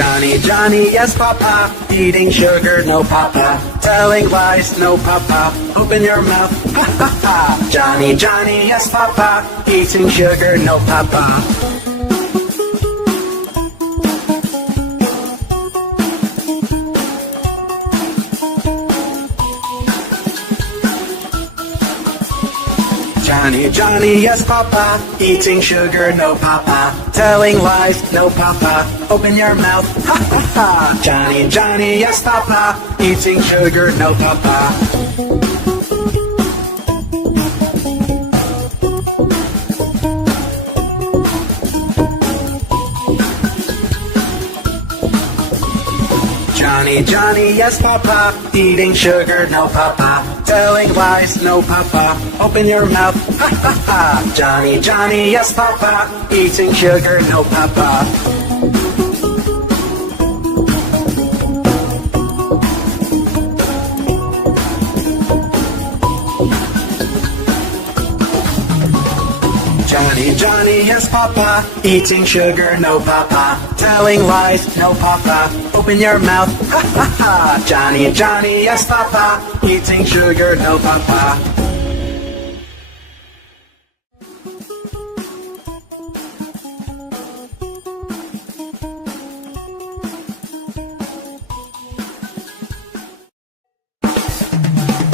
Johnny, Johnny, yes, Papa. Eating sugar, no, Papa. Telling lies, no, Papa. Open your mouth, ha, ha, ha. Johnny, Johnny, yes, Papa. Eating sugar, no, Papa. Johnny, Johnny, yes, Papa. Eating sugar, no, Papa. Telling lies, no, Papa. Open your mouth, ha, ha, ha. Johnny, Johnny, yes, Papa. Eating sugar, no, Papa. Johnny, Johnny, yes, Papa. Eating sugar, no, Papa. Telling lies, no, Papa. Open your mouth, ha, ha, ha. Johnny, Johnny, yes, Papa. Eating sugar, no, Papa. Johnny, Johnny, yes, Papa. Eating sugar, no, Papa. Telling lies, no, Papa. Open your mouth, ha, ha, ha. Johnny, Johnny, yes, Papa. Eating sugar, no, Papa.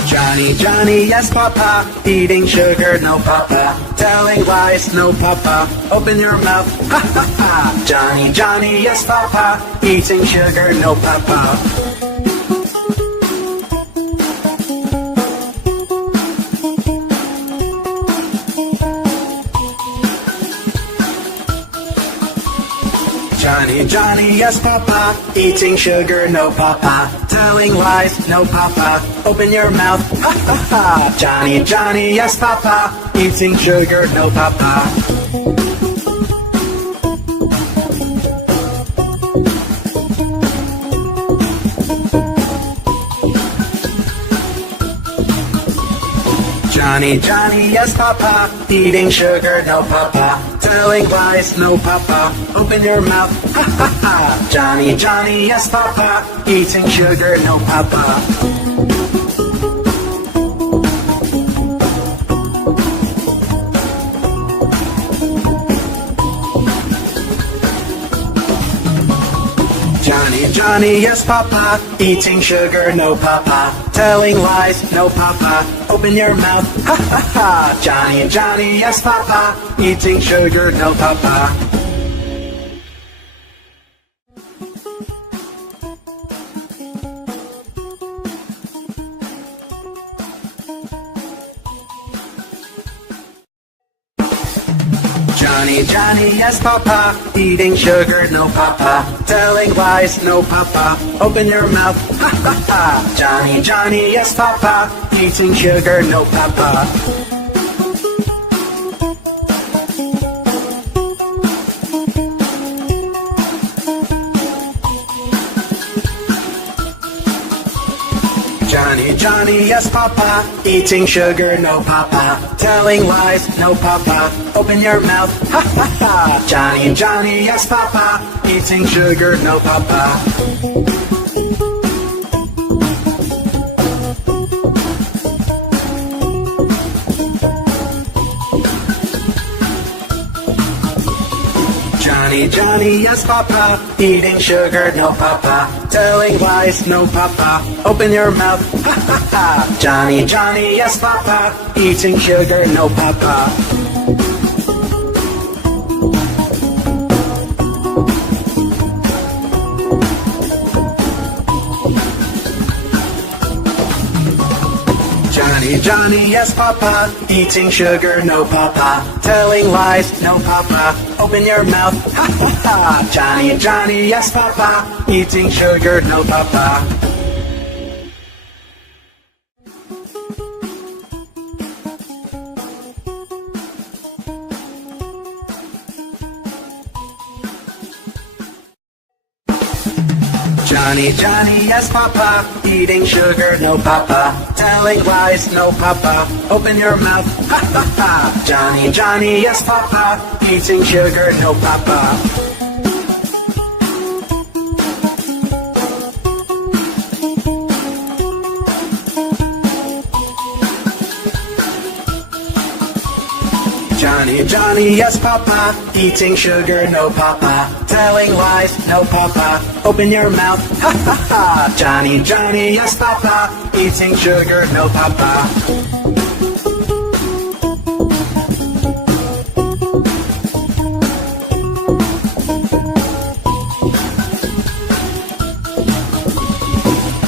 Johnny, Johnny, yes, Papa. Eating sugar, no, Papa. Telling lies, no, Papa. Open your mouth, ha, ha, ha. Johnny, Johnny, yes, Papa. Eating sugar, no, Papa. Johnny, Johnny, yes, Papa. Eating sugar, no, Papa. Telling lies, no, Papa. Open your mouth, ha, ha, ha. Johnny, Johnny, yes, Papa. Eating sugar, no, Papa. Johnny, Johnny, yes, Papa. Eating sugar, no, Papa. Telling lies, no, Papa. Open your mouth, ha, ha, ha. Johnny, Johnny, yes, Papa. Eating sugar, no, Papa. Johnny, Johnny, yes, Papa. Eating sugar, no, Papa. Telling lies, no, Papa. Open your mouth, ha, ha, ha. Johnny, Johnny, yes, Papa. Eating sugar, no, Papa. Johnny, Johnny, yes, Papa. Eating sugar, no, Papa. Telling lies, no, Papa. Open your mouth, ha, ha, ha. Johnny, Johnny, yes, Papa. Eating sugar, no, Papa. Johnny, Johnny, yes, Papa. Eating sugar, no, Papa. Telling lies, no, Papa. Open your mouth, ha, ha, ha. Johnny, Johnny, yes, Papa. Eating sugar, no, Papa. Johnny, Johnny, yes, Papa. Eating sugar, no, Papa. Telling lies, no, Papa. Open your mouth, ha, ha, ha. Johnny, Johnny, yes, Papa. Eating sugar, no, Papa. Johnny, Johnny, yes, Papa. Eating sugar, no, Papa. Telling lies, no, Papa. Open your mouth, ha, ha, ha. Johnny, Johnny, yes, Papa. Eating sugar, no, Papa. Johnny, Johnny, yes, Papa. Eating sugar, no, Papa. Telling lies, no, Papa. Open your mouth, ha, ha, ha. Johnny, Johnny, yes, Papa. Eating sugar, no, Papa. Johnny, Johnny, yes, Papa. Eating sugar, no, Papa. Telling lies, no, Papa. Open your mouth, ha, ha, ha. Johnny, Johnny, yes, Papa. Eating sugar, no, Papa.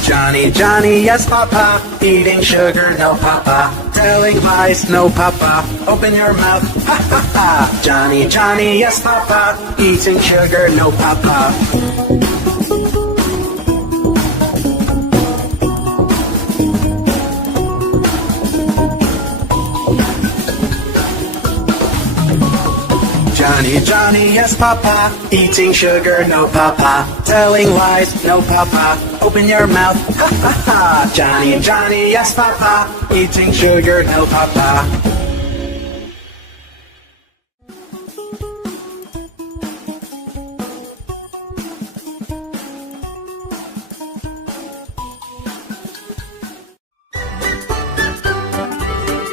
Johnny, Johnny, yes, Papa. Eating sugar, no, Papa. Telling lies, no, Papa. Open your mouth, ha, ha, ha. Johnny, Johnny, yes, Papa. Eating sugar, no, Papa. Johnny, Johnny, yes, Papa. Eating sugar, no, Papa. Telling lies, no, Papa. Open your mouth, ha, ha, ha. Johnny, Johnny, yes, Papa. Eating sugar, no, Papa.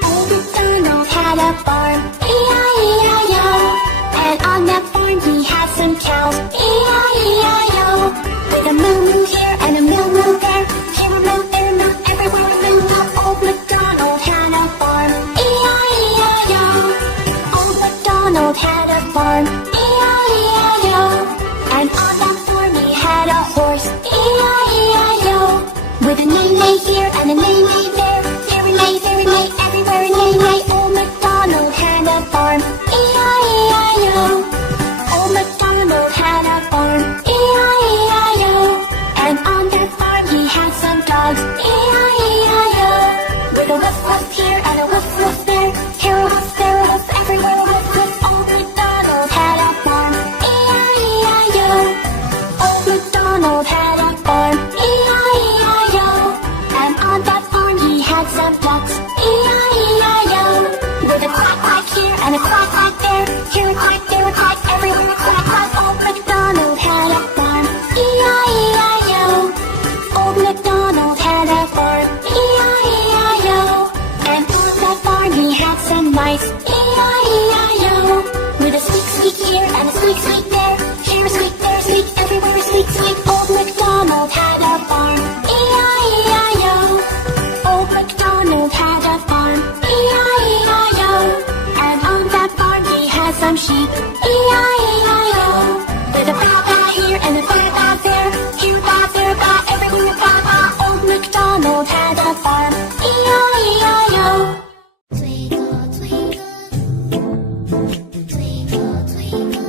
Old MacDonald had a farm, E-I-E-I-O. And on that farm he had some cows, E-I-E-I-O. With a moo-moo here and a moo-moo there, here a moo, there a moo, everywhere a moo-moo. Old MacDonald had a farm, E-I-E-I-O. Old MacDonald had a farm, E-I-E-I-O. And on that farm he had a horse, E-I-E-I-O. With a neigh-neigh here and a neigh-neigh there, here a neigh, there a neigh, everywhere a neigh-neigh. Old MacDonald had a farm, E-I-E-I-O. Old MacDonald had a farm, E-I-E-I-O. And on that farm he had some dogs, E-I-E-I-O. With a woof woof here and a woof woof there, here a woof, there a woof, everywhere a woof woof. Old MacDonald had a farm, E-I-E-I-O. Old MacDonald had a farm, E-I-E-I-O. And on that farm he had some ducks, E-I-E-I-O. With a quack quack here and a quack quack there, here a quack, there a quack, everywhere a quack quack. Old MacDonald had a farm, E-I-E-I-O. Old MacDonald had a farm, E-I-E-I-O. And on that farm he had some mice, E-I-E-I-O. With a squeak squeak here and a squeak squeak there, here a squeak, there a squeak, everywhere a squeak squeak. Old MacDonald had a farm, E-I-E-I-O. Old MacDonald had a farm, E-I-E-I-O. And on that farm he had some sheep, E-I-E-I-O. With a baa-baa here and a baa-baa there, here a baa, there a baa, everywhere a baa-baa. Old MacDonald had a farm, E-I-E-I-O. Twinkle, twinkle, twinkle, twinkle,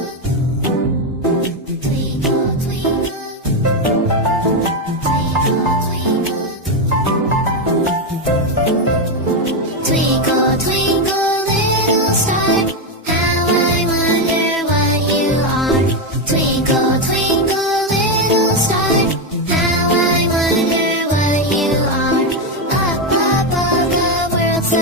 twinkle, twinkle, twinkle, little star, how I wonder what you are. Twinkle, twinkle, little star, how I wonder what you are. Up above the world so